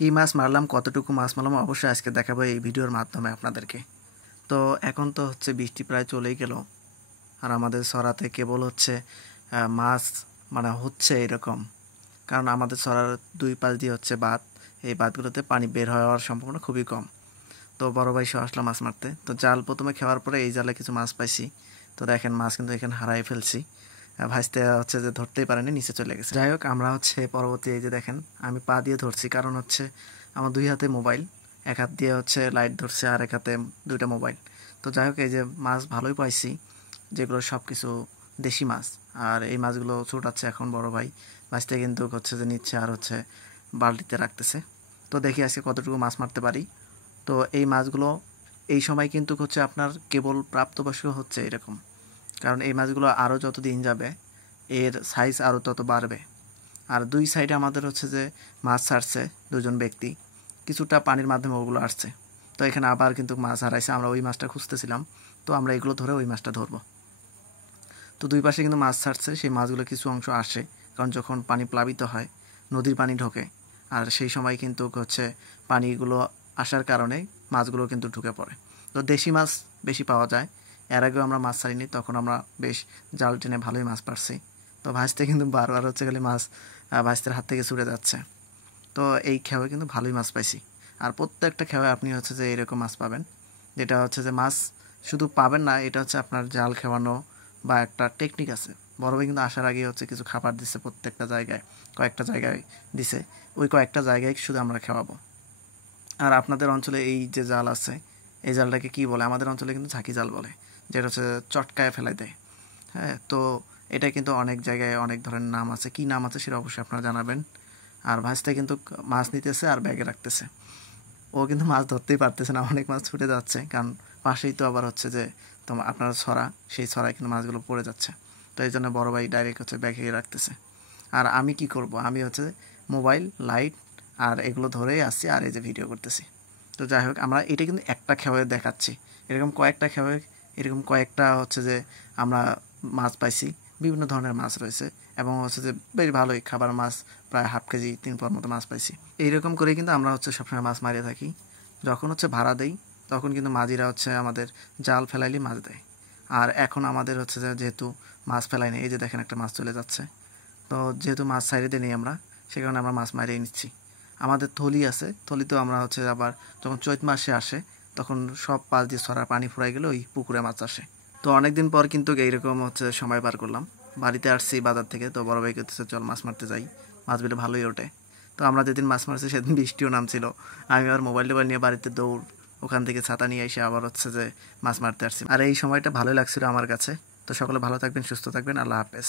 কি মাছ মারলাম, কতটুকু মাছ মারলাম অবশ্যই আজকে দেখাবো এই ভিডিওর মাধ্যমে আপনাদেরকে। তো এখন তো হচ্ছে বৃষ্টি প্রায় চলেই গেল, আর আমাদের ছড়াতে কেবল হচ্ছে মাছ মানে হচ্ছে এরকম। কারণ আমাদের ছড়ার দুই পাশ দিয়ে হচ্ছে বাঁধ, এই বাঁধগুলোতে পানি বের হওয়ার সম্ভাবনা খুবই কম। তো বড় ভাই সহ আসলাম মাছ মারতে। তো জাল প্রথমে খাওয়ার পরে এই জালে কিছু মাছ পাইছি। তো দেখেন মাছ কিন্তু এখানে হারাই ফেলছি। ভাজতে হচ্ছে যে ধরতেই পারেনি, নিচে চলে গেছে। যাই হোক, আমরা হচ্ছে পরবর্তী এই যে দেখেন আমি পা দিয়ে ধরছি, কারণ হচ্ছে আমার দুই হাতে মোবাইল, এক হাত দিয়ে হচ্ছে লাইট ধরছে আর এক হাতে দুইটা মোবাইল। তো যাই হোক, এই যে মাছ ভালোই পাইছি, যেগুলো সব কিছু দেশি মাছ। আর এই মাছগুলো ছোটাচ্ছে এখন বড় ভাই, মাছটা কিন্তু হচ্ছে যে নিচ্ছে আর হচ্ছে বালতিতে রাখতেছে। তো দেখি আজকে কতটুকু মাছ মারতে পারি। তো এই মাছগুলো এই সময় কিন্তু হচ্ছে আপনার কেবল প্রাপ্তবয়স্ক হচ্ছে এরকম, কারণ এই মাছগুলো আরও যত দিন যাবে এর সাইজ আরও তত বাড়বে। আর দুই সাইডে আমাদের হচ্ছে যে মাছ ছাড়ছে দুজন ব্যক্তি, কিছুটা পানির মাধ্যমে ওগুলো আসছে। তো এখানে আবার কিন্তু মাছ হারাইছে, আমরা ওই মাছটা খুঁজতেছিলাম। তো আমরা এগুলো ধরে ওই মাছটা ধরবো। তো দুই পাশে কিন্তু মাছ ছাড়ছে, সেই মাছগুলো কিছু অংশ আসে, কারণ যখন পানি প্লাবিত হয় নদীর পানি ঢোকে, আর সেই সময় কিন্তু হচ্ছে পানিগুলো আসার কারণে মাছগুলো কিন্তু ঢুকে পড়ে। তো দেশি মাছ বেশি পাওয়া যায়। এর আগেও আমরা মাছ ছাড়িনি, তখন আমরা বেশ জাল টেনে ভালোই মাছ পারছি। তো ভাজতে কিন্তু বারবার হচ্ছে খালি মাছ ভাজতের হাত থেকে ছুটে যাচ্ছে। তো এই খেয়ে কিন্তু ভালোই মাছ পাইছি। আর প্রত্যেকটা খেয়ে আপনি হচ্ছে যে এরকম মাছ পাবেন, যেটা হচ্ছে যে মাছ শুধু পাবেন না, এটা হচ্ছে আপনার জাল খাওয়ানো বা একটা টেকনিক আছে। বড় ভাই কিন্তু আসার আগে হচ্ছে কিছু খাবার দিছে প্রত্যেকটা জায়গায়, কয়েকটা জায়গায় দিছে। ওই কয়েকটা জায়গায় শুধু আমরা খাওয়াবো। আর আপনাদের অঞ্চলে এই যে জাল আছে, এই জালটাকে কি বলে? আমাদের অঞ্চলে কিন্তু ঝাঁকি জাল বলে, যেটা হচ্ছে চটকায় ফেলাই দেয়। হ্যাঁ, তো এটা কিন্তু অনেক জায়গায় অনেক ধরনের নাম আছে, কি নাম আছে সেটা অবশ্যই আপনারা জানাবেন। আর ভাজতে কিন্তু মাছ নিতেছে আর ব্যাগে রাখতেছে। ও কিন্তু মাছ ধরতেই পারতেছে না, অনেক মাছ ছুটে যাচ্ছে, কারণ পাশেই তো আবার হচ্ছে যে তোমার আপনার ছড়া, সেই ছড়ায় কিন্তু মাছগুলো পড়ে যাচ্ছে। তো এই জন্য বড় ভাই ডাইরেক্ট হচ্ছে ব্যাগে রাখতেছে। আর আমি কি করব, আমি হচ্ছে মোবাইল, লাইট আর এগুলো ধরেই আসছি, আর এই যে ভিডিও করতেছি। তো যাই হোক, আমরা এটা কিন্তু একটা খেয়ে দেখাচ্ছি, এরকম কয়েকটা খেয়ে, এরকম কয়েকটা হচ্ছে যে আমরা মাছ পাইছি। বিভিন্ন ধরনের মাছ রয়েছে, এবং হচ্ছে যে বেশ ভালোই খাবার মাছ, প্রায় হাফ কেজি 3 পর মতো মাছ পাইছি। এইরকম করে কিন্তু আমরা হচ্ছে সবসময় মাছ মারিয়ে থাকি। যখন হচ্ছে ভাড়া দেই তখন কিন্তু মাঝিরা হচ্ছে আমাদের জাল ফেলাইলে মাছ দেয়। আর এখন আমাদের হচ্ছে যে যেহেতু মাছ ফেলাই নেই, এই যে দেখেন একটা মাছ চলে যাচ্ছে। তো যেহেতু মাছ ছাইড়ে দিই আমরা, সে কারণে আমরা মাছ মারিয়ে নিচ্ছি। আমাদের থলি আছে, থলিতেও আমরা হচ্ছে আবার যখন চৈত মাসে আসে তখন সব পাশ দিয়ে ছড়ার পানি ফুরাই গেলে ওই পুকুরে মাছ আসে। তো অনেকদিন পর কিন্তু এইরকম হচ্ছে সময় পার করলাম। বাড়িতে আসছি বাজার থেকে, তো বড় ভাই করতেছে চল মাছ মারতে যাই, মাছ বেলে ভালোই ওঠে। তো আমরা যেদিন মাছ মারছি সেদিন বৃষ্টিও নামছিল। আমি আবার মোবাইল টোবাইল নিয়ে বাড়িতে দৌড়, ওখান থেকে ছাতা নিয়ে এসে আবার হচ্ছে যে মাছ মারতে আসছি। আর এই সময়টা ভালোই লাগছিল আমার কাছে। তো সকলে ভালো থাকবেন, সুস্থ থাকবেন, আল্লাহ হাফেজ।